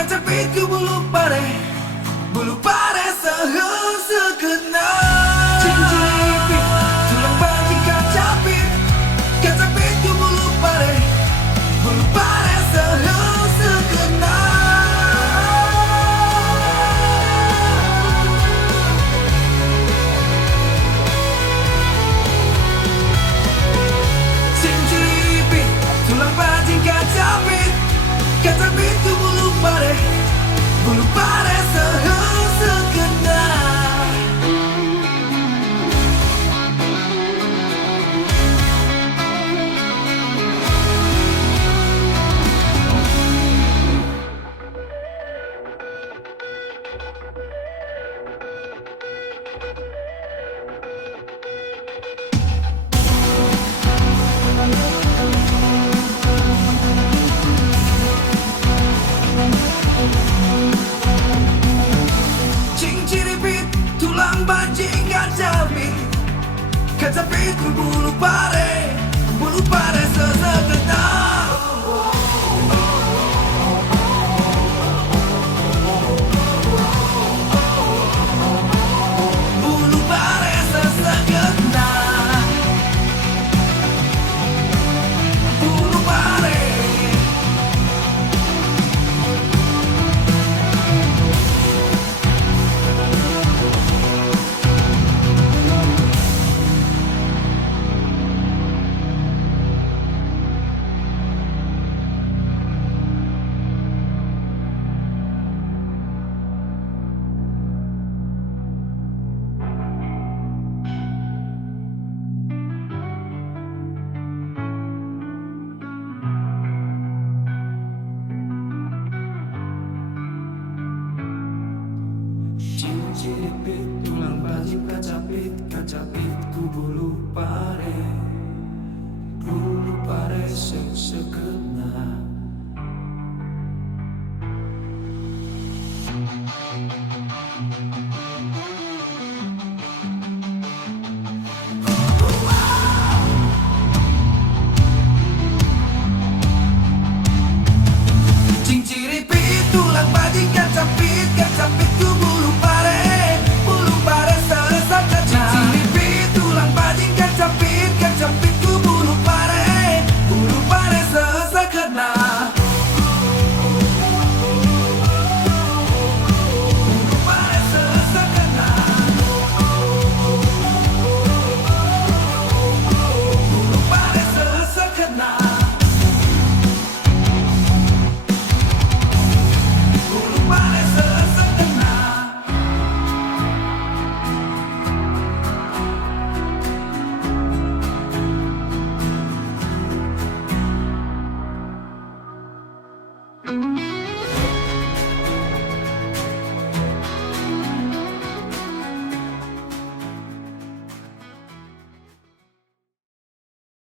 Kacapitku bulu pare sekena. Cincin tulang bajing kacapit. Kacapitku bulu pare sekena. Cincin tulang bajing kacapit. Kacapitku bulu pare sekena. Cincin tulang bajing kacapit. Kacapitku bulu pare sekena. Bulu pare sekena. Bulu pare. Cincin tulang bajing kacapit. Kacapitku bulu pare sekena.